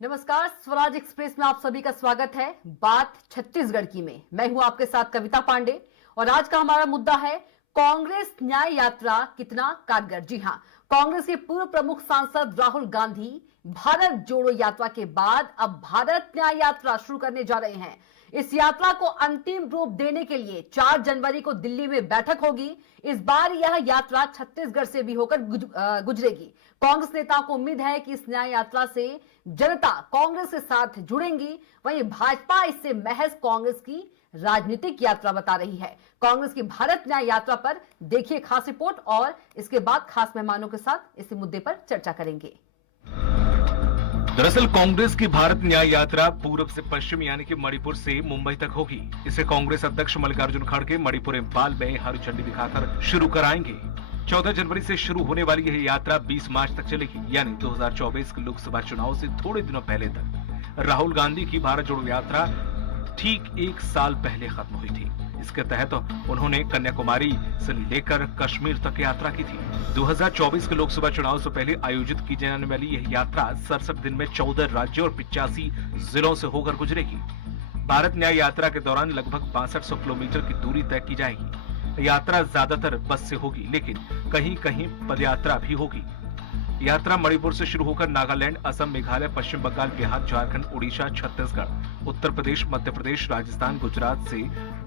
नमस्कार, स्वराज एक्सप्रेस में आप सभी का स्वागत है। बात छत्तीसगढ़ की में मैं हूं आपके साथ कविता पांडे और आज का हमारा मुद्दा है कांग्रेस न्याय यात्रा कितना कारगर। जी हां, कांग्रेस के पूर्व प्रमुख सांसद राहुल गांधी भारत जोड़ो यात्रा के बाद अब भारत न्याय यात्रा शुरू करने जा रहे हैं। इस यात्रा को अंतिम रूप देने के लिए 4 जनवरी को दिल्ली में बैठक होगी। इस बार यह यात्रा छत्तीसगढ़ से भी होकर गुजरेगी। कांग्रेस नेताओं को उम्मीद है कि इस न्याय यात्रा से जनता कांग्रेस के साथ जुड़ेंगी। वहीं भाजपा इससे महज कांग्रेस की राजनीतिक यात्रा बता रही है। कांग्रेस की भारत न्याय यात्रा पर देखिए खास रिपोर्ट और इसके बाद खास मेहमानों के साथ इस मुद्दे पर चर्चा करेंगे। दरअसल कांग्रेस की भारत न्याय यात्रा पूर्व से पश्चिम यानी कि मणिपुर से मुंबई तक होगी। इसे कांग्रेस अध्यक्ष मल्लिकार्जुन खड़गे मणिपुर इम्फाल में हरी झंडी दिखाकर शुरू कराएंगे। 14 जनवरी से शुरू होने वाली यह यात्रा 20 मार्च तक चलेगी, यानी 2024 के लोकसभा चुनाव से थोड़े दिनों पहले तक। राहुल गांधी की भारत जोड़ो यात्रा ठीक 1 साल पहले खत्म हुई थी। इसके तहत उन्होंने कन्याकुमारी से लेकर कश्मीर तक यात्रा की थी। 2024 के लोकसभा चुनाव से पहले आयोजित की जाने वाली यह यात्रा 67 दिन में 14 राज्यों और 85 जिलों से होकर गुजरेगी। भारत न्याय यात्रा के दौरान लगभग 6200 किलोमीटर की दूरी तय की जाएगी। यात्रा ज्यादातर बस से होगी, लेकिन कहीं कहीं पदयात्रा भी होगी। यात्रा मणिपुर से शुरू होकर नागालैंड, असम, मेघालय, पश्चिम बंगाल, बिहार, झारखंड, उड़ीसा, छत्तीसगढ़, उत्तर प्रदेश, मध्य प्रदेश, राजस्थान, गुजरात से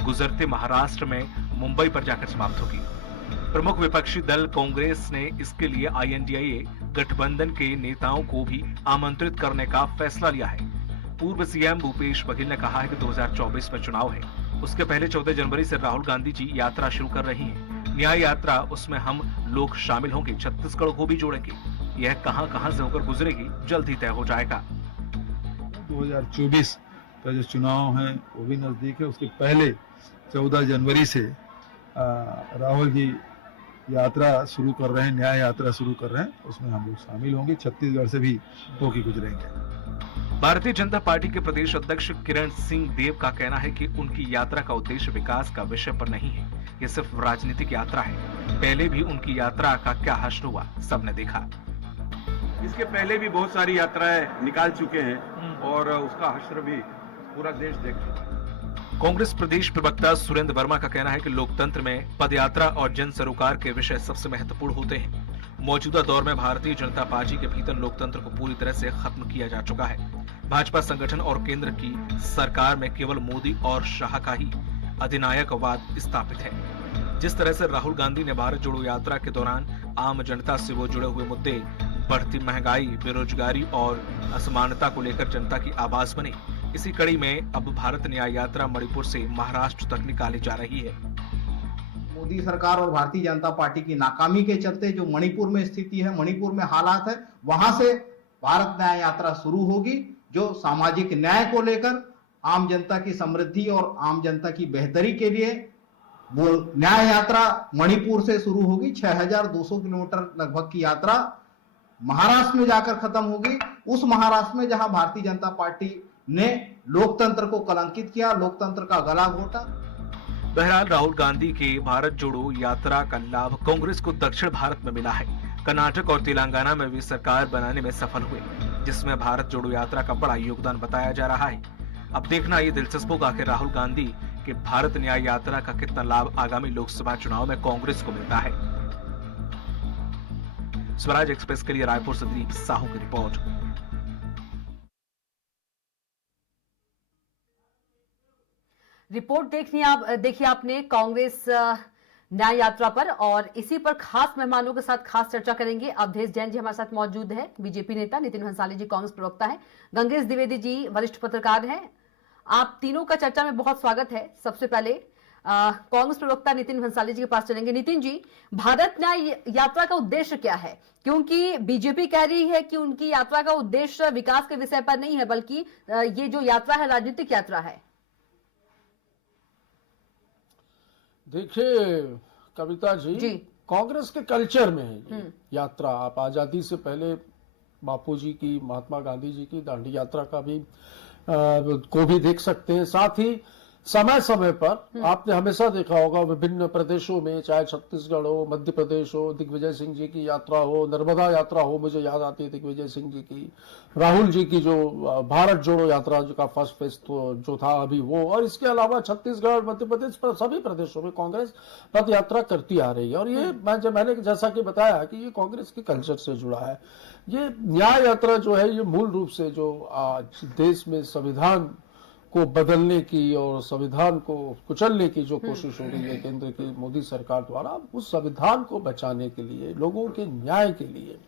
गुजरते महाराष्ट्र में मुंबई पर जाकर समाप्त होगी। प्रमुख विपक्षी दल कांग्रेस ने इसके लिए INDIA गठबंधन के नेताओं को भी आमंत्रित करने का फैसला लिया है। पूर्व सीएम भूपेश बघेल ने कहा है कि 2024 में चुनाव है, उसके पहले 14 जनवरी से राहुल गांधी जी यात्रा शुरू कर रही हैं। न्याय यात्रा, उसमें हम लोग शामिल होंगे, छत्तीसगढ़ को भी जोड़ेंगे। यह कहां से होकर गुजरेगी जल्द ही तय हो जाएगा। 2024 का जो चुनाव है वो भी नजदीक है। उसके पहले 14 जनवरी से राहुल जी यात्रा शुरू कर रहे हैं, न्याय यात्रा शुरू कर रहे हैं, उसमें हम लोग शामिल होंगे। छत्तीसगढ़ से भी होकर गुजरेंगे। भारतीय जनता पार्टी के प्रदेश अध्यक्ष किरण सिंह देव का कहना है कि उनकी यात्रा का उद्देश्य विकास का विषय पर नहीं है, ये सिर्फ राजनीतिक यात्रा है। पहले भी उनकी यात्रा का क्या हश्र हुआ, सबने देखा। इसके पहले भी बहुत सारी यात्राएं निकाल चुके हैं और उसका हश्र भी पूरा देश देख चुका है। कांग्रेस प्रदेश प्रवक्ता सुरेंद्र वर्मा का कहना है कि लोकतंत्र में पदयात्रा और जन सरोकार के विषय सबसे महत्वपूर्ण होते हैं। मौजूदा दौर में भारतीय जनता पार्टी के भीतर लोकतंत्र को पूरी तरह से खत्म किया जा चुका है। भाजपा संगठन और केंद्र की सरकार में केवल मोदी और शाह का ही अधिनायकवाद स्थापित है। जिस तरह से राहुल गांधी ने भारत जोड़ो यात्रा के दौरान आम जनता से वो जुड़े हुए मुद्दे, बढ़ती महंगाई, बेरोजगारी और असमानता को लेकर जनता की आवाज बने, इसी कड़ी में अब भारत न्याय यात्रा मणिपुर से महाराष्ट्र तक निकाली जा रही है। मोदी सरकार और भारतीय जनता पार्टी की नाकामी के चलते जो मणिपुर में स्थिति है, मणिपुर में हालात है, वहां से भारत न्याय यात्रा शुरू होगी, जो सामाजिक न्याय को लेकर आम जनता की समृद्धि और आम जनता की बेहतरी के लिए वो न्याय यात्रा मणिपुर से शुरू होगी। 6200 किलोमीटर लगभग की यात्रा महाराष्ट्र में जाकर खत्म होगी। उस महाराष्ट्र में जहां भारतीय जनता पार्टी ने लोकतंत्र को कलंकित किया, लोकतंत्र का गला घोटा। बहरहाल राहुल गांधी के भारत जोड़ो यात्रा का लाभ कांग्रेस को दक्षिण भारत में मिला है। कर्नाटक और तेलंगाना में भी सरकार बनाने में सफल हुए, जिसमें भारत जोड़ो यात्रा का बड़ा योगदान बताया जा रहा है। अब देखना ये दिलचस्प होगा कि राहुल गांधी के भारत न्याय यात्रा का कितना लाभ आगामी लोकसभा चुनाव में कांग्रेस को मिलता है। स्वराज एक्सप्रेस के लिए रायपुर से दिलीप साहू की रिपोर्ट। रिपोर्ट देखिए आपने कांग्रेस न्याय यात्रा पर, और इसी पर खास मेहमानों के साथ खास चर्चा करेंगे। अवधेश जैन जी हमारे साथ मौजूद है, बीजेपी नेता, नितिन भंसाली जी कांग्रेस प्रवक्ता है, गंगेश द्विवेदी जी वरिष्ठ पत्रकार हैं। आप तीनों का चर्चा में बहुत स्वागत है। सबसे पहले कांग्रेस प्रवक्ता नितिन भंसाली जी के पास चलेंगे। नितिन जी, भारत न्याय यात्रा का उद्देश्य क्या है? क्योंकि बीजेपी कह रही है कि उनकी यात्रा का उद्देश्य विकास के विषय पर नहीं है, बल्कि ये जो यात्रा है राजनीतिक यात्रा है। देखिए कविता जी, कांग्रेस के कल्चर में है ये यात्रा। आप आजादी से पहले बापूजी की, महात्मा गांधी जी की दांडी यात्रा का भी को भी देख सकते हैं। साथ ही समय समय पर आपने हमेशा देखा होगा विभिन्न प्रदेशों में, चाहे छत्तीसगढ़ हो, मध्य प्रदेश हो, दिग्विजय सिंह जी की यात्रा हो, नर्मदा यात्रा हो, मुझे याद आती है दिग्विजय सिंह जी की, राहुल जी की जो भारत जोड़ो यात्रा जो का फर्स्ट फेज तो जो था अभी वो, और इसके अलावा छत्तीसगढ़, मध्य प्रदेश पर सभी प्रदेशों में कांग्रेस पद यात्रा करती आ रही है। और ये मैंने जैसा कि बताया कि ये कांग्रेस के कल्चर से जुड़ा है। ये न्याय यात्रा जो है ये मूल रूप से जो आज देश में संविधान को बदलने की और संविधान को कुचलने की जो कोशिश हो रही है केंद्र की मोदी सरकार द्वारा, उस संविधान को बचाने के लिए, लोगों के न्याय के लिए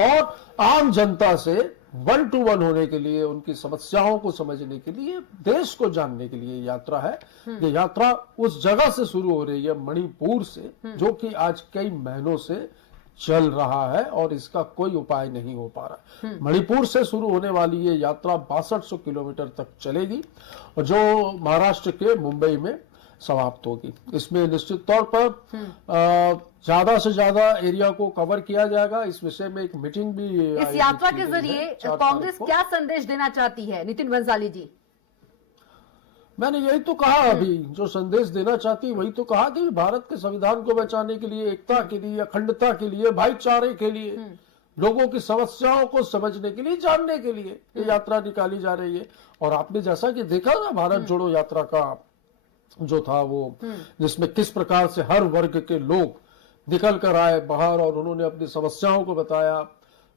और आम जनता से 1 to 1 होने के लिए, उनकी समस्याओं को समझने के लिए, देश को जानने के लिए यात्रा है। ये यात्रा उस जगह से शुरू हो रही है, मणिपुर से, जो कि आज कई महीनों से चल रहा है और इसका कोई उपाय नहीं हो पा रहा है। मणिपुर से शुरू होने वाली ये यात्रा 6200 किलोमीटर तक चलेगी और जो महाराष्ट्र के मुंबई में समाप्त होगी। इसमें निश्चित तौर पर ज्यादा से ज्यादा एरिया को कवर किया जाएगा। इस विषय में एक मीटिंग भी इस यात्रा के जरिए कांग्रेस क्या संदेश देना चाहती है, नितिन भंसाली जी? मैंने यही तो कहा, अभी जो संदेश देना चाहती वही तो कहा कि भारत के संविधान को बचाने के लिए, एकता के लिए, अखंडता के लिए, भाईचारे के लिए, लोगों की समस्याओं को समझने के लिए, जानने के लिए ये यात्रा निकाली जा रही है। और आपने जैसा कि देखा ना भारत जोड़ो यात्रा का जो था वो, जिसमें किस प्रकार से हर वर्ग के लोग निकल कर आए बाहर और उन्होंने अपनी समस्याओं को बताया,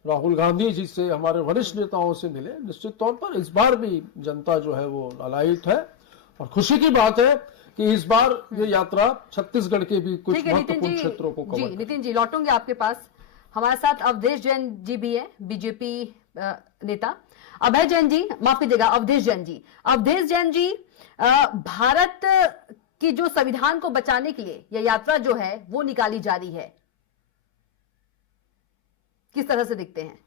राहुल गांधी जी से, हमारे वरिष्ठ नेताओं से मिले। निश्चित तौर पर इस बार भी जनता जो है वो लालायित है और खुशी की बात है कि इस बार ये यात्रा छत्तीसगढ़ के भी कुछ महत्वपूर्ण क्षेत्रों को कवर जी, नितिन जी लौटूंगे आपके पास। हमारे साथ अवधेश जैन जी भी है, बीजेपी नेता। अभय जैन जी, माफ कीजिएगा, अवधेश जैन जी। अवधेश जैन जी, भारत की जो संविधान को बचाने के लिए यह यात्रा जो है वो निकाली जा रही है, किस तरह से दिखते हैं?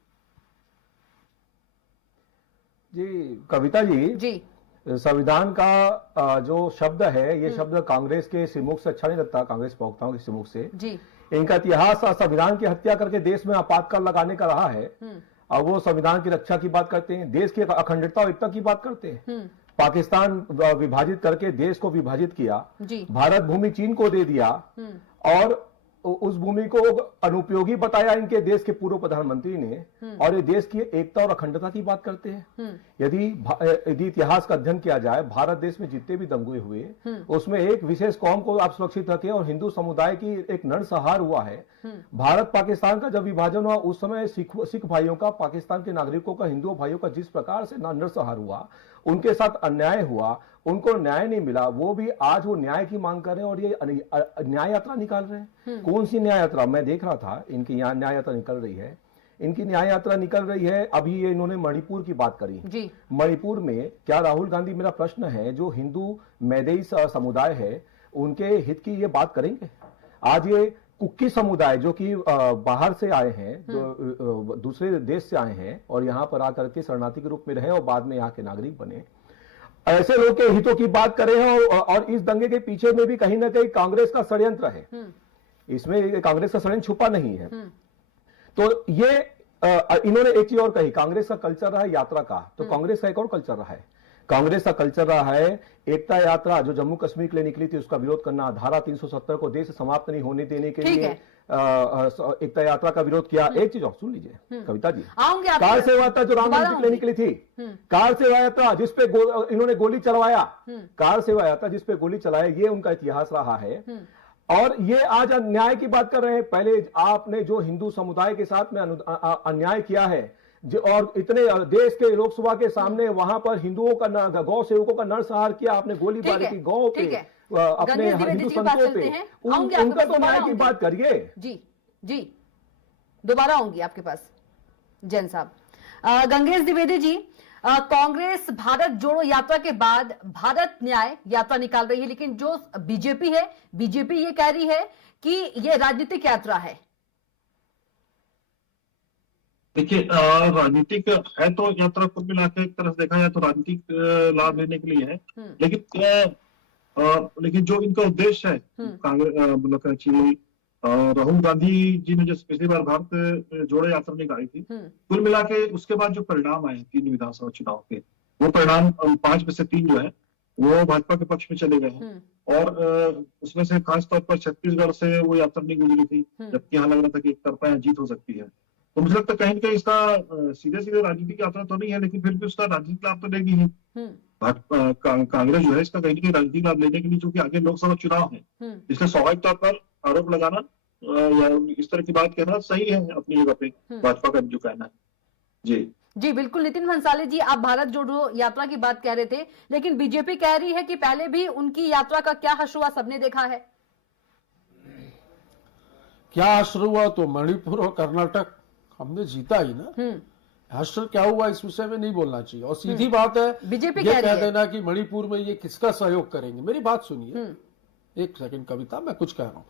जी कविता जी, संविधान का जो शब्द है, ये शब्द कांग्रेस के सिमुख से अच्छा नहीं लगता, कांग्रेस प्रवक्ताओं के सिमुख से जी। इनका इतिहास संविधान की हत्या करके देश में आपातकाल लगाने का रहा है। और वो संविधान की रक्षा की बात करते हैं, देश की अखंडता और एकता की बात करते हैं। पाकिस्तान विभाजित करके देश को विभाजित किया, भारत भूमि चीन को दे दिया और उस भूमि को अनुपयोगी बताया इनके देश के पूर्व प्रधानमंत्री ने। और ये देश की एकता और अखंडता की बात करते हैं। यदि इतिहास का अध्ययन किया जाए, भारत देश में जितने भी दंगे हुए उसमें एक विशेष कौम को आप सुरक्षित रखें और हिंदू समुदाय की एक नरसंहार हुआ है। भारत पाकिस्तान का जब विभाजन हुआ उस समय सिख भाइयों का, पाकिस्तान के नागरिकों का, हिंदू भाइयों का जिस प्रकार से नरसंहार हुआ, उनके साथ अन्याय हुआ, उनको न्याय नहीं मिला, वो भी आज वो न्याय की मांग कर रहे हैं और ये न्याय यात्रा निकाल रहे हैं। कौन सी न्याय यात्रा? मैं देख रहा था इनकी यहाँ न्याय यात्रा निकल रही है। इनकी न्याय यात्रा निकल रही है। अभी ये इन्होंने मणिपुर की बात करी जी। मणिपुर में क्या राहुल गांधी, मेरा प्रश्न है, जो हिंदू मैदेई समुदाय है उनके हित की ये बात करेंगे? आज ये कुक्की समुदाय जो कि बाहर से आए हैं, जो दूसरे देश से आए हैं और यहाँ पर आकर के शरणार्थी के रूप में रहे और बाद में यहाँ के नागरिक बने, ऐसे लोग के हितों की बात कर रहे हैं। और इस दंगे के पीछे में भी कहीं ना कहीं कांग्रेस का षड्यंत्र है। इसमें कांग्रेस का षड्यंत्र छुपा नहीं है। तो ये इन्होंने एक चीज और कही, कांग्रेस का कल्चर रहा है यात्रा का, तो कांग्रेस का एक और कल्चर रहा है। कांग्रेस का कल्चर रहा है एकता यात्रा जो जम्मू कश्मीर के लिए निकली थी उसका विरोध करना, धारा 370 को देश समाप्त नहीं होने देने के लिए एकता यात्रा का विरोध किया। एक चीज और सुन लीजिए कविता जी, कार सेवा यात्रा जो राम मंदिर के लिए निकली थी, कार सेवा यात्रा जिसपे इन्होंने गोली चलवाया, कार सेवा यात्रा जिसपे गोली चलाया, ये उनका इतिहास रहा है। और ये आज अन्याय की बात कर रहे हैं। पहले आपने जो हिंदू समुदाय के साथ में अन्याय किया है और इतने देश के लोकसभा के सामने वहां पर हिंदुओं का, गौ सेवकों का नरसंहार किया, आपने गोलीबारी की गौ पे, अपने हिंदू संतों पे, उनका तो न्याय की बात करिए। जी जी, दोबारा आऊंगी आपके पास जैन साहब। गंगेश द्विवेदी जी, कांग्रेस भारत जोड़ो यात्रा के बाद भारत न्याय यात्रा निकाल रही है, लेकिन जो बीजेपी है, बीजेपी ये कह रही है कि ये राजनीतिक यात्रा है। देखिए, राजनीतिक है तो यात्रा कुल मिला के एक तरफ देखा जाए तो राजनीतिक लाभ लेने के लिए है, लेकिन जो इनका उद्देश्य है कांग्रेस, मतलब राहुल गांधी जी ने जैसे पिछली बार भारत जोड़ो यात्रा निकाली थी, कुल मिला के उसके बाद जो परिणाम आए 3 विधानसभा चुनाव के, वो परिणाम 5 में से 3 जो है वो भाजपा के पक्ष में चले गए हैं। और उसमें से खास तौर पर छत्तीसगढ़ से वो यात्रा नहीं गुजरी थी, जबकि यहाँ लग रहा था कि एक तरफा यहाँ जीत हो सकती है। तो मुझे लगता है कहीं ना कहीं इसका सीधे सीधे राजनीतिक यात्रा तो नहीं है, लेकिन फिर भी उसका राजनीतिक लाभ तो लेगी ही। कांग्रेस जो है इसका कहीं ना कहीं राजनीतिक लाभ लेने के लिए, चूंकि आगे लोकसभा चुनाव है, इसलिए स्वाभाविक तौर पर आरोप लगाना या इस तरह की बात कहना सही है अपनी जगह पे, भाजपा का जो कहना है। जी बिल्कुल। नितिन भंसाली जी, आप भारत जोड़ो यात्रा की बात कह रहे थे, लेकिन बीजेपी कह रही है कि पहले भी उनकी यात्रा का क्या हश्र हुआ सबने देखा है। क्या हश्र हुआ? तो मणिपुर और कर्नाटक हमने जीता ही ना। हश्र क्या हुआ इस विषय में नहीं बोलना चाहिए। और सीधी बात है, बीजेपी ये कह देना कि मणिपुर में ये किसका सहयोग करेंगे। मेरी बात सुनिए, एक सेकंड कविता, मैं कुछ कह रहा हूं।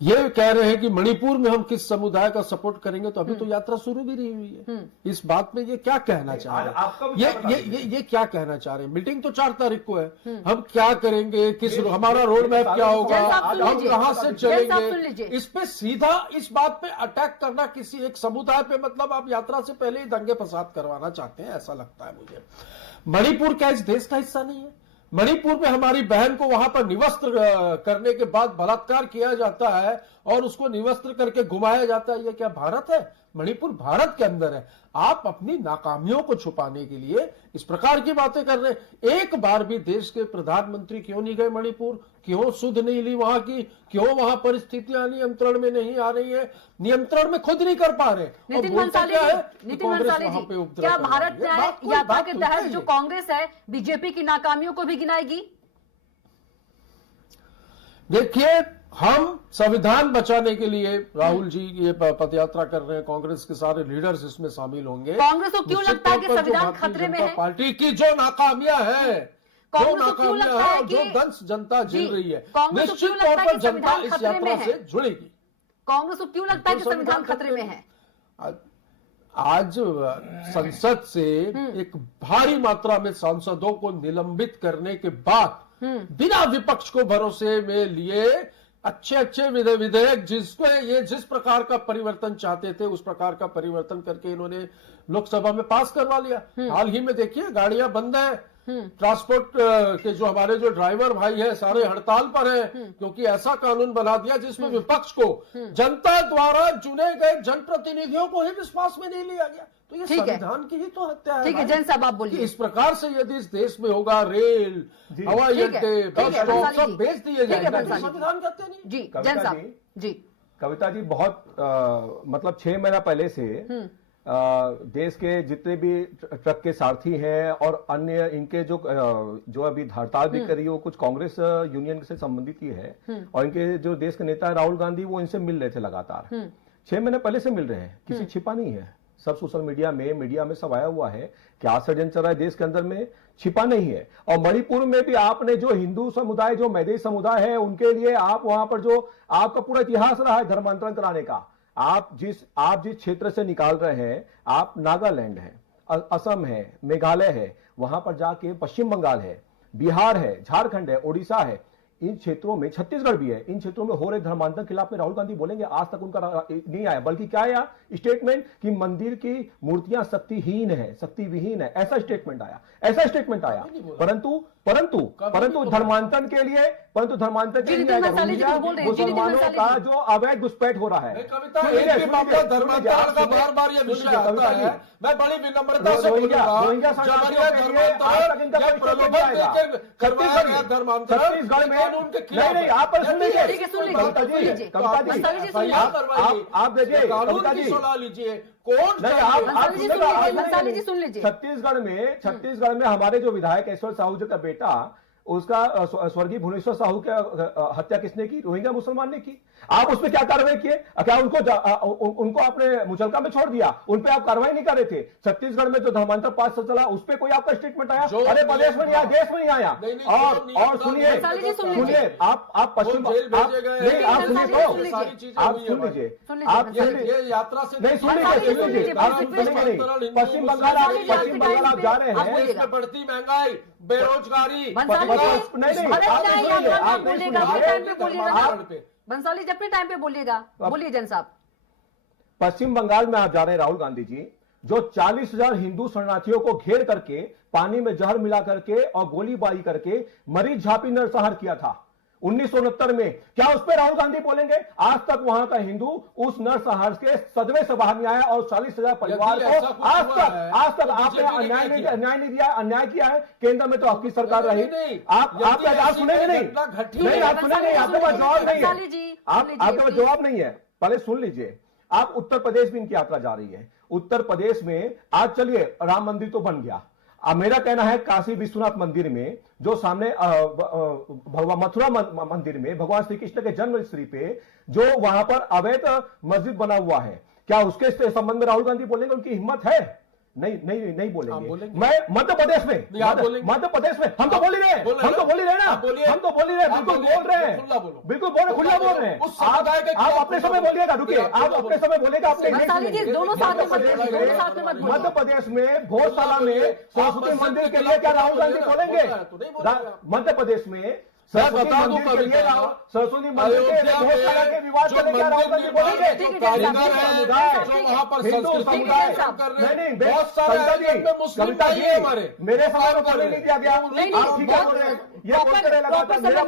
ये कह रहे हैं कि मणिपुर में हम किस समुदाय का सपोर्ट करेंगे, तो अभी तो यात्रा शुरू भी नहीं हुई है। इस बात में ये क्या कहना चाह रहे हैं? ये क्या कहना चाह रहे हैं? मीटिंग तो 4 तारीख को है। हम क्या करेंगे, किस हमारा रोड मैप क्या होगा, हम कहां से चलेंगे, इस पे सीधा इस बात पे अटैक करना किसी एक समुदाय पे, मतलब आप यात्रा से पहले ही दंगे फसाद करवाना चाहते हैं, ऐसा लगता है मुझे। मणिपुर क्या इस देश का हिस्सा नहीं है? मणिपुर में हमारी बहन को वहां पर निवस्त्र करने के बाद बलात्कार किया जाता है और उसको निवस्त्र करके घुमाया जाता है। ये क्या भारत है? मणिपुर भारत के अंदर है। आप अपनी नाकामियों को छुपाने के लिए इस प्रकार की बातें कर रहे हैं। एक बार भी देश के प्रधानमंत्री क्यों नहीं गए मणिपुर? क्यों सुध नहीं ली वहां की? क्यों वहां परिस्थितियां नियंत्रण में नहीं आ रही है? नियंत्रण में खुद नहीं कर पा रहे। नितिन भंसाली जी, क्या भारत न्याय यात्रा के तहत जो कांग्रेस है बीजेपी की नाकामियों को भी गिनाएगी? देखिए, हम संविधान बचाने के लिए राहुल जी ये पदयात्रा कर रहे हैं, कांग्रेस के सारे लीडर्स इसमें शामिल होंगे। कांग्रेस को क्यों लगता है कि संविधान खतरे में है? पार्टी की जो नाकामियां है, जो दंश जनता झेल रही है, निश्चित तौर पर जनता इस यात्रा से जुड़ेगी। कांग्रेस को क्यों लगता है कि संविधान खतरे में है? आज संसद से एक भारी मात्रा में सांसदों को निलंबित करने के बाद बिना विपक्ष को भरोसे में लिए अच्छे विधेयक जिसको ये जिस प्रकार का परिवर्तन चाहते थे उस प्रकार का परिवर्तन करके इन्होंने लोकसभा में पास करवा लिया। हाल ही में देखिए गाड़ियां बंद है, ट्रांसपोर्ट के जो हमारे जो ड्राइवर भाई है सारे हड़ताल पर हैं, क्योंकि ऐसा कानून बना दिया जिसमें विपक्ष को जनता द्वारा चुने गए जनप्रतिनिधियों को ही विश्वास में नहीं लिया गया। तो ये संविधान की ही तो हत्या है। ठीक है, जैन साहब आप बोलिए। इस प्रकार से यदि इस देश में होगा रेल, हवाई अड्डे, बस स्टॉप सब बेच दिए जाएंगे, संविधान की हत्या नहीं। जी जैन साहब। जी कविता जी, बहुत मतलब 6 महीना पहले से देश के जितने भी ट्रक के सारथी हैं और अन्य इनके जो अभी हड़ताल भी करी वो कुछ कांग्रेस यूनियन से संबंधित ही है, और इनके जो देश के नेता है राहुल गांधी वो इनसे मिल रहे थे लगातार। 6 महीने पहले से मिल रहे हैं, किसी छिपा नहीं है, सब सोशल मीडिया में सब आया हुआ है। क्या षड्यंत्र चल रहा है देश के अंदर में, छिपा नहीं है। और मणिपुर में भी आपने जो हिंदू समुदाय, जो मैदेई समुदाय है, उनके लिए आप वहां पर जो आपका पूरा इतिहास रहा है धर्मांतरण कराने का, आप जिस क्षेत्र से निकाल रहे हैं, आप नागालैंड है, असम है, मेघालय है, वहां पर जाके पश्चिम बंगाल है, बिहार है, झारखंड है, ओडिशा है, इन क्षेत्रों में छत्तीसगढ़ भी है, इन क्षेत्रों में हो रहे धर्मांतरण के खिलाफ में राहुल गांधी बोलेंगे? आज तक उनका नहीं आया, बल्कि क्या आया स्टेटमेंट कि मंदिर की मूर्तियां शक्तिहीन है, शक्ति विहीन है, ऐसा स्टेटमेंट आया। परंतु धर्मांतरण के लिए मुसलमानों का जो अवैध घुसपैठ हो रहा है, धर्मांतरण का बार-बार ये विषय आता है। मैं बड़ी विनम्रता से बोल रहा हूं, छत्तीसगढ़ में नहीं, आप पर सुनिए, आप देखिए कविता जी, छत्तीसगढ़ में हमारे जो विधायक ऐश्वर्य साहू जी का बेटा, उसका स्वर्गीय भुवनेश्वर साहू की हत्या किसने की? रोहिंग्या मुसलमान ने की। आप उस पर क्या कार्रवाई किए? क्या उनको आपने मुचलका में छोड़ दिया? उन पे आप कार्रवाई नहीं कर रहे थे? छत्तीसगढ़ में जो धर्मांतर पास चला उस पर कोई आपका स्टेटमेंट आया? अरे प्रदेश में नहीं आया, देश में नहीं आया। और सुनिए, आप पश्चिम नहीं, आप सुनिए तो आप सुन लीजिए, आप यात्रा से नहीं सुन लीजिए, पश्चिम बंगाल आप जा रहे हैं, बढ़ती महंगाई, बेरोजगारी, बंसाली जी अपने टाइम पे बोलिएगा। बोलिए जैन साहब। पश्चिम बंगाल में आप जा रहे हैं राहुल गांधी जी, जो 40,000 हिंदू शरणार्थियों को घेर करके पानी में जहर मिला करके और गोलीबारी करके मरीज झांपी नरसंहार किया था 1969 में, क्या उस पर राहुल गांधी बोलेंगे? आज तक वहां का हिंदू उस नरसंहार के सदमे से बाहर नहीं आया और 40,000 परिवार को आज तक आपने अन्याय नहीं दिया, अन्याय किया है। केंद्र में तो आपकी सरकार रही, आप सुनेंगे नहीं, आप सुनेंगे, आपके पास जवाब नहीं है, आपके पास जवाब नहीं है। पहले सुन लीजिए, आप उत्तर प्रदेश में इनकी यात्रा जा रही है। उत्तर प्रदेश में आज चलिए राम मंदिर तो बन गया, अब मेरा कहना है काशी विश्वनाथ मंदिर में जो सामने भगवान मथुरा मंदिर में भगवान श्री कृष्ण के जन्म स्थली पे जो वहां पर अवैध मस्जिद बना हुआ है, क्या उसके संबंध में राहुल गांधी बोलेंगे? उनकी हिम्मत है? नहीं बोलेंगे। मैं मध्य प्रदेश में हम तो बोल ही रहे हैं, हम तो बोल ही रहे ना, बिल्कुल बोल रहे हैं, बिल्कुल खुला बोल रहे हैं। आप अपने समय बोलिएगा, रुकिए, आप अपने समय बोलिएगा। मध्य प्रदेश में भोजशाला में सरस्वती मंदिर के लिए क्या राहुल गांधी बोलेंगे? मध्य प्रदेश में सरस्वती मंदिर के लिए सरस्वती मंदिर के विवाद के लिए क्या राहुल गांधी बोलेंगे? हिंदू समुदाय नहीं, कविता जी मेरे सवाल को बोलने नहीं दिया गया। आप ठीक है बोल रहे हैं, ये बोलते रहे लगातार, मेरा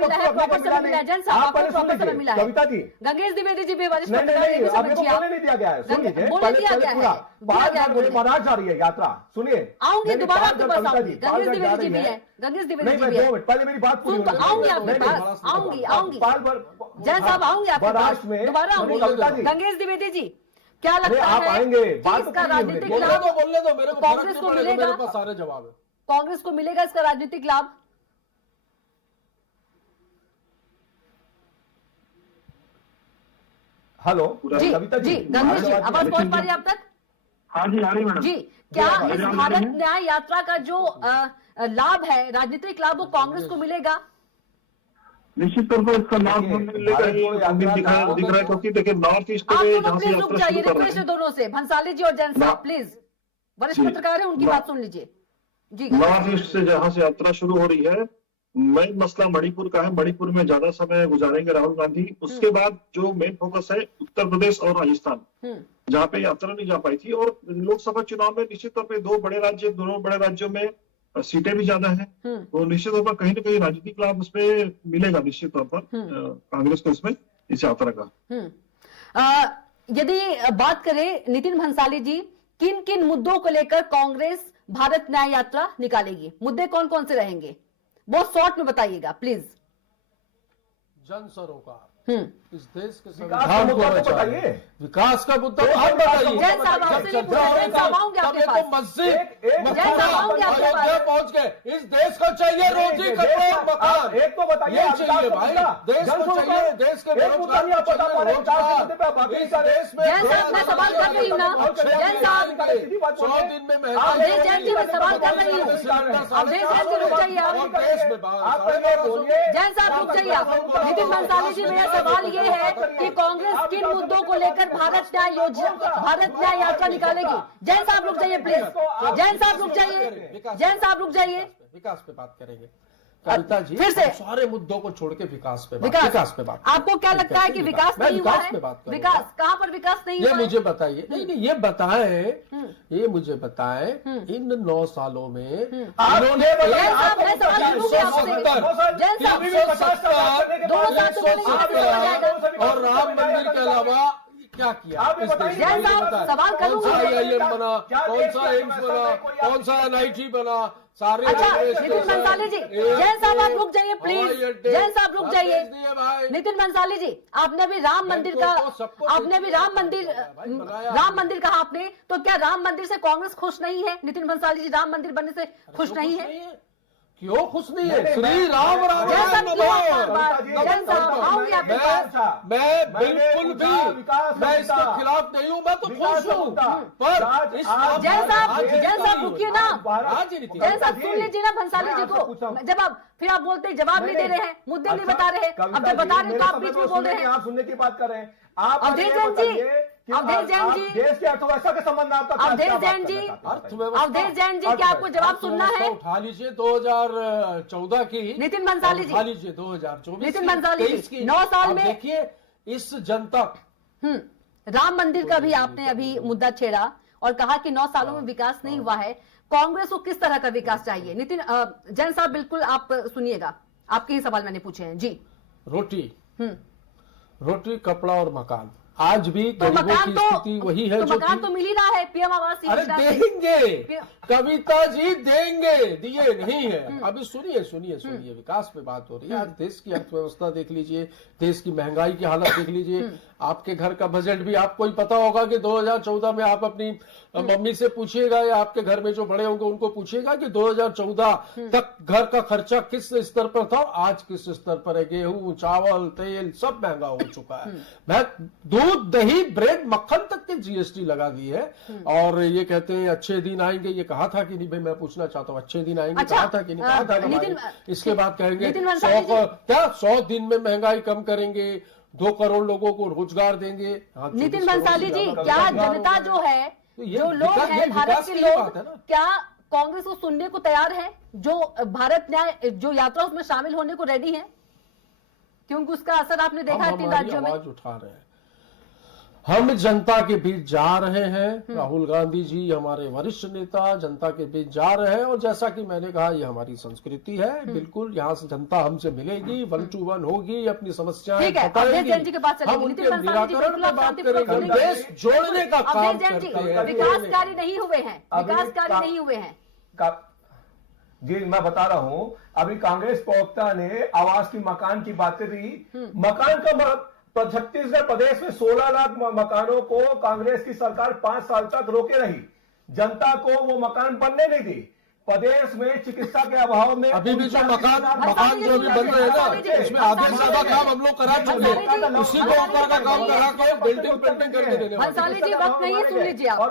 आप पहले सुन लीजिए कविता जी। गंगेश द्विवेदी जी भी वरिष्ठ नहीं, अभी को बोलने नहीं दिया गया है, सुन लीजिए पहले पूरा। बारात जा रही है यात्रा, सुनिए, आऊंगी दोबारा आपके पास आऊंगी। गंगेश द्विवेदी जी भी है, गंगेश द्विवेदी जी भी है। 2 मिनट पहले मेरी बात पूरी आऊंगी आपके पास, आऊंगी जैन साहब, आऊंगी आपके पास, दोबारा आऊंगी। गंगेश द्विवेदी जी, क्या लगता आप है आएंगे? इसका राजनीतिक लाभ बोलने दो, मेरे को कांग्रेस को मिलेगा? मेरे पास सारे जवाब है। कांग्रेस को मिलेगा इसका राजनीतिक लाभ? हेलो जी कविता जी, गंगेश जी आवाज पहुंच पा रही है आप तक? हाँ जी, आ रही मैडम जी, क्या इस भारत न्याय यात्रा का जो लाभ है, राजनीतिक लाभ, वो कांग्रेस को मिलेगा? निश्चित तौर पर इसका लाभ मिलेगा, दिख रहा है क्योंकि देखिए नॉर्थ ईस्ट आप में दोनों जहाँ से प्लीज रुक यात्रा जाइए, शुरू कर रहे रिक्वेस्ट है हैं, दोनों से, भंसाली जी और जैन साहब प्लीज, वरिष्ठ जी। पत्रकार है, उनकी बात सुन लीजिए जी। नॉर्थ ईस्ट से जहाँ से यात्रा शुरू हो रही है, मेन मसला मणिपुर का है। मणिपुर में ज्यादा समय गुजारेंगे राहुल गांधी। उसके बाद जो मेन फोकस है उत्तर प्रदेश और राजस्थान, जहाँ पे यात्रा नहीं जा पाई थी। और लोकसभा चुनाव में निश्चित तौर पर दोनों बड़े राज्यों में सीटें भी ज्यादा हैं, तो निश्चित तौर पर कहीं ना कहीं राजनीतिक लाभ उसमें मिलेगा निश्चित तौर पर कांग्रेस को इसमें, इस यात्रा का। यदि बात करें नितिन भंसाली जी, किन किन मुद्दों को लेकर कांग्रेस भारत न्याय यात्रा निकालेगी? मुद्दे कौन कौन से रहेंगे, बहुत शॉर्ट में बताइएगा प्लीज। जन सरोकार, इस देश के संविधान को बताइए, विकास का मुद्दा आप बताइए। जैन साहब आपसे नहीं पूछा, जैन साहब आऊंगे आपके पास। अयोध्या पहुंच गए, इस देश को चाहिए रोजी कपड़े और मकान, एक तो बताइए, ये चाहिए भाई, देश को चाहिए, देश के बेरोजगार को चाहिए रोजगार। इस देश में जैन साहब मैं सवाल कर रही हूँ ना, जैन साहब 100 दिन में अवधेश जैन जी मैं सवाल कर रही हूँ, अवधेश जैन जी रुक जाइए आप, जैन साहब रुक जाइए आप। नितिन भंसाली जी, मेरा सवाल ये है कि कांग्रेस किन मुद्दों को लेकर भारत न्याय यात्रा निकालेगी? जैन साहब रुक जाइए प्लीज, जैन साहब रुक जाइए, जैन साहब रुक जाइए। विकास पे बात करेंगे कविता जी, फिर से सारे मुद्दों को छोड़ के विकास पे बात। आपको क्या लगता है कि विकास नहीं हुआ है? विकास कहाँ पर विकास नहीं हुआ? ये मुझे बताइए, नहीं ये मुझे बताएं, इन 9 सालों में इन्होंने और राम मंदिर के अलावा क्या किया? सवाल करूंगा, IIM बना, कौन सा एम्स बना, कौन सा NIT बना, सारे। अच्छा नितिन भंसाली जी, जैन साहब आप रुक जाइए प्लीज, जैन साहब रुक जाइए। नितिन भंसाली जी, आपने अभी राम मंदिर कहा आपने, तो क्या राम मंदिर से कांग्रेस खुश नहीं है? नितिन भंसाली जी, राम मंदिर बनने से खुश नहीं है? क्यों खुश नहीं है? श्री राम राम, मैं बिल्कुल भी मैं इसके खिलाफ नहीं हूँ, मैं तो खुश हूँ। पर जैन साहब रुकिए ना, जैन साहब सुन लीजिए ना भंसाली जी को। जब आप फिर आप बोलते हैं जवाब नहीं दे रहे हैं, मुद्दे नहीं बता रहे हैं, अब जब बता रहे हैं तो आप बीच में बोल रहे हैं। आप सुनने की बात कर रहे हैं। अवधेश जैन जी, देश की अर्थव्यवस्था के संबंध में आपका अवधेश जैन जी, क्या आपको जवाब सुनना है? उठा लीजिए 2014 की, नितिन भंसाली जी उठा लीजिए 2024 नितिन भंसाली जी, 9 साल में देखिए इस जनता राम मंदिर का भी आपने अभी मुद्दा छेड़ा, और कहा कि 9 सालों में विकास नहीं हुआ है। कांग्रेस को किस तरह का विकास चाहिए? नितिन जैन साहब, बिल्कुल आप सुनिएगा, आपके ही सवाल मैंने पूछे हैं जी। रोटी, कपड़ा और मकान, आज भी तो गरीबों मकान की तो स्थिति वही है। तो जो मकान कि- तो मिल ही रहा है पीएम आवास अरे योजना से। देंगे, कविता जी देंगे, दिए नहीं है। अभी सुनिए, विकास पे बात हो रही है। आज देश की अर्थव्यवस्था देख लीजिए, देश की महंगाई की हालत देख लीजिए। आपके घर का बजट भी आपको ही पता होगा कि 2014 में आप अपनी मम्मी से पूछिएगा या आपके घर में जो बड़े होंगे उनको पूछिएगा कि 2014 तक घर का खर्चा किस स्तर पर था और आज किस स्तर पर है। गेहूं, चावल, तेल सब महंगा हो चुका है। मैं दूध, दही, ब्रेड, मक्खन तक की जीएसटी लगा दी है। और ये कहते हैं अच्छे दिन आएंगे, ये कहा था कि नहीं भाई? मैं पूछना चाहता हूँ, अच्छे दिन आएंगे? अच्छा, कहा था कि नहीं? कहा था नितिन, इसके बाद कहेंगे नितिन वंसाली जी, 100 दिन में महंगाई कम करेंगे, 2 करोड़ लोगों को रोजगार देंगे। नितिन वंसाली जी, क्या जनता जो है, जो लोग हैं भारत के लोग, क्या कांग्रेस को सुनने को तैयार है? जो भारत न्याय जो यात्रा उसमें शामिल होने को रेडी है? क्योंकि उसका असर आपने देखा है 3 राज्यों में। उठा रहे हैं, हम जनता के बीच जा रहे हैं। राहुल गांधी जी हमारे वरिष्ठ नेता जनता के बीच जा रहे हैं और जैसा कि मैंने कहा, ये हमारी संस्कृति है। बिल्कुल, यहाँ से जनता हमसे मिलेगी, 1 to 1 होगी, अपनी समस्याएं बताएगी, हम उनके निराकरण पर बात करेंगे, देश जोड़ने का काम करते हैं। विकास कार्य नहीं हुए हैं, विकास कार्य नहीं हुए हैं। जी मैं बता रहा हूं, अभी कांग्रेस प्रवक्ता ने आवास की, मकान की बातें की। मकान का तो छत्तीसगढ़ प्रदेश में 16 लाख मकानों को कांग्रेस की सरकार 5 साल तक रोके रही, जनता को वो मकान बनने नहीं दी। प्रदेश में चिकित्सा के अभाव में अभी भी जो मकान जो भी बन रहे हैं ना, उसमें आधे से ज्यादा काम हम लोग करा चुके हैं। उसी को ऊपर का काम करा के बिल्डिंग करके देने वाले। वंसाली जी, वक्त नहीं है, सुन लीजिए आप। और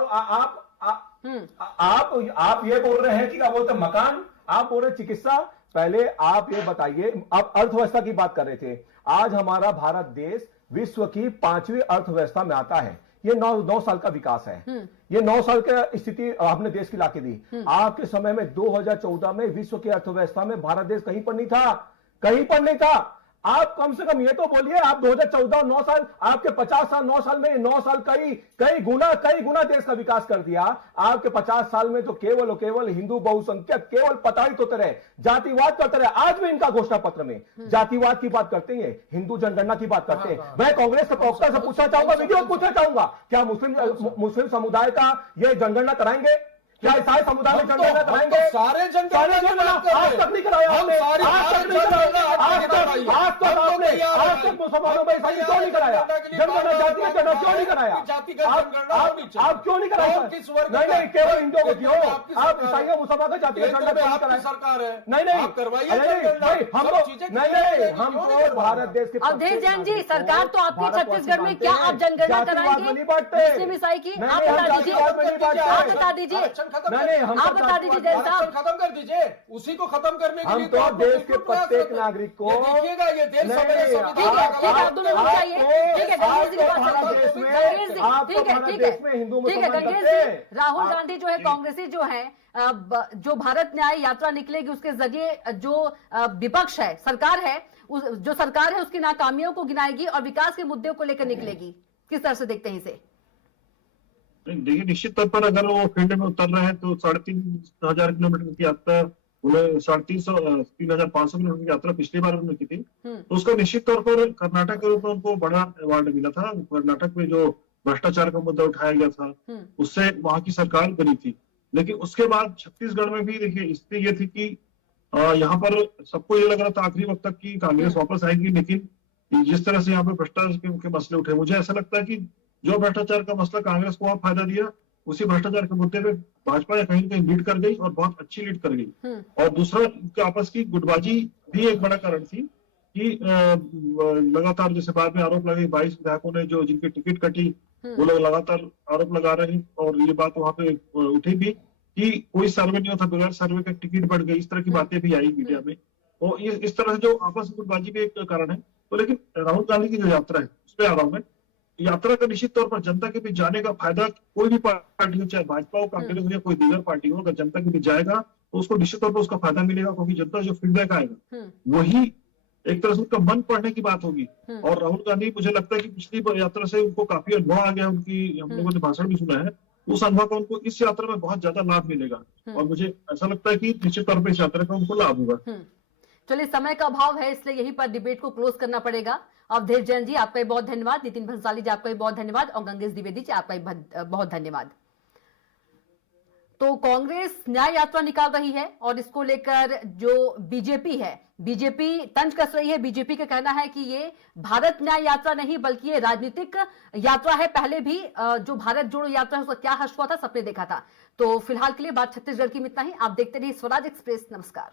आप ये बोल रहे हैं कि क्या बोलते मकान, आप बोल रहे चिकित्सा। पहले आप ये बताइए, आप अर्थव्यवस्था की बात कर रहे थे। आज हमारा भारत देश विश्व की 5वीं अर्थव्यवस्था में आता है। ये 9 साल का विकास है। ये 9 साल की स्थिति आपने देश की लाके दी। आपके समय में 2014 में विश्व की अर्थव्यवस्था में भारत देश कहीं पर नहीं था, कहीं पर नहीं था। आप कम से कम ये तो बोलिए, आप 2014 9 साल, आपके 50 साल 9 साल में 9 साल कई गुना देश का विकास कर दिया। आपके 50 साल में तो केवल और केवल हिंदू बहुसंख्यक केवल प्रताड़ित होते रहे, जातिवाद करते रहे। आज भी इनका घोषणा पत्र में जातिवाद की बात करते हैं, हिंदू जनगणना की बात करते हैं। मैं कांग्रेस के प्रवक्ता से पूछना चाहूंगा, वीडियो पूछना चाहूंगा, क्या मुस्लिम समुदाय का ये जनगणना कराएंगे? क्या ईसाई समुदाय में जनगणना कराएंगे? सारे जनगणना आज तक नहीं कराया आपने, आज तक मुसलमानों में ईसाई क्यों नहीं कराया? जनगणना जाति का जनगणना क्यों नहीं कराया? आप क्यों नहीं कराया? नहीं, केवल हिंदुओं को क्यों? आप ईसाइयों मुसलमान का जाति का जनगणना क्यों नहीं कराया? सरकार है, नहीं करवाइए, हम तो भारत देश के। अवधेश जैन जी, सरकार तो आपकी छत्तीसगढ़ में, क्या आप जनगणना कराएंगे मुस्लिम ईसाई की? आप बता दीजिए, आप बता दीजिए, आप बता दीजिए जैन साहब। खत्म कर दीजिए, उसी को खत्म करने के हम लिए तो देश के प्रत्येक नागरिक को देखिएगा, ये देश ठीक है, अब्दुल चाहिए, ठीक है, गंगेश जी की बात करते हैं। गंगेश जी, ठीक है, गंगेश जी, राहुल गांधी जो है, कांग्रेसी जो है, जो भारत न्याय यात्रा निकलेगी, उसके जरिए जो विपक्ष है, सरकार है, जो सरकार है उसकी नाकामियों को गिनाएगी और विकास के मुद्दों को लेकर निकलेगी। किस तरह से देखते हैं इसे? देखिए, निश्चित तौर पर अगर वो फील्ड में उतर रहे हैं तो 3,500 किलोमीटर की यात्रा, उन्हें 3,500 किलोमीटर की यात्रा पिछली बार उन्होंने की थी। तो उसका निश्चित तौर पर कर्नाटक के रूप में उनको बड़ा अवार्ड मिला था। कर्नाटक में जो भ्रष्टाचार का मुद्दा उठाया गया था, उससे वहां की सरकार बनी थी। लेकिन उसके बाद छत्तीसगढ़ में भी देखिए स्थिति ये थी कि यहाँ पर सबको ये लग रहा था आखिरी वक्त तक कि कांग्रेस वापस आएगी। लेकिन जिस तरह से यहाँ पे भ्रष्टाचार के मसले उठे, मुझे ऐसा लगता है कि जो भ्रष्टाचार का मसला कांग्रेस को वहां फायदा दिया, उसी भ्रष्टाचार के मुद्दे पे भाजपा या कहीं ना कहीं लीड कर गई और बहुत अच्छी लीड कर गई। और दूसरा, उनके आपस की गुटबाजी भी एक बड़ा कारण थी कि लगातार जैसे बाद में आरोप लगे 22 विधायकों ने जो जिनकी टिकट कटी, वो लोग लगातार आरोप लगा रहे हैं। और ये बात वहां पे उठी भी कि कोई सर्वे नहीं होता, बगैर सर्वे का टिकट बढ़ गई, इस तरह की बातें भी आई मीडिया में। तो ये इस तरह से जो आपस में गुटबाजी भी एक कारण है। तो लेकिन राहुल गांधी की जो यात्रा है उस पर आ रहा हूं मैं। यात्रा का निश्चित तौर पर जनता के बीच जाने का फायदा कोई भी पार्टी हो, चाहे भाजपा हो, कांग्रेस हो या कोई दीगर पार्टी हो, अगर जनता के बीच जाएगा तो उसको निश्चित तौर पर उसका फायदा मिलेगा, क्योंकि जनता जो फीडबैक आएगा वही एक तरह से उनका मन पढ़ने की बात होगी। और राहुल गांधी, मुझे लगता है कि पिछली यात्रा से उनको काफी अनुभव आ गया, उनकी हम लोगों ने भाषण भी सुना है, उस अनुभव का उनको इस यात्रा में बहुत ज्यादा लाभ मिलेगा और मुझे ऐसा लगता है कि निश्चित तौर पर इस यात्रा का उनको लाभ होगा। चलिए, समय का अभाव है इसलिए यहीं पर डिबेट को क्लोज करना पड़ेगा। अवधेश जैन जी आपका भी बहुत धन्यवाद, नितिन भंसाली जी आपका भी बहुत धन्यवाद और गंगेश द्विवेदी जी आपका भी बहुत धन्यवाद। तो कांग्रेस न्याय यात्रा निकाल रही है और इसको लेकर जो बीजेपी है, बीजेपी तंज कस रही है। बीजेपी का कहना है कि ये भारत न्याय यात्रा नहीं बल्कि ये राजनीतिक यात्रा है। पहले भी जो भारत जोड़ो यात्रा है उसका क्या हर्ष हुआ था सबने देखा था। तो फिलहाल के लिए बात छत्तीसगढ़ की में इतना ही। आप देखते रहिए स्वराज एक्सप्रेस। नमस्कार।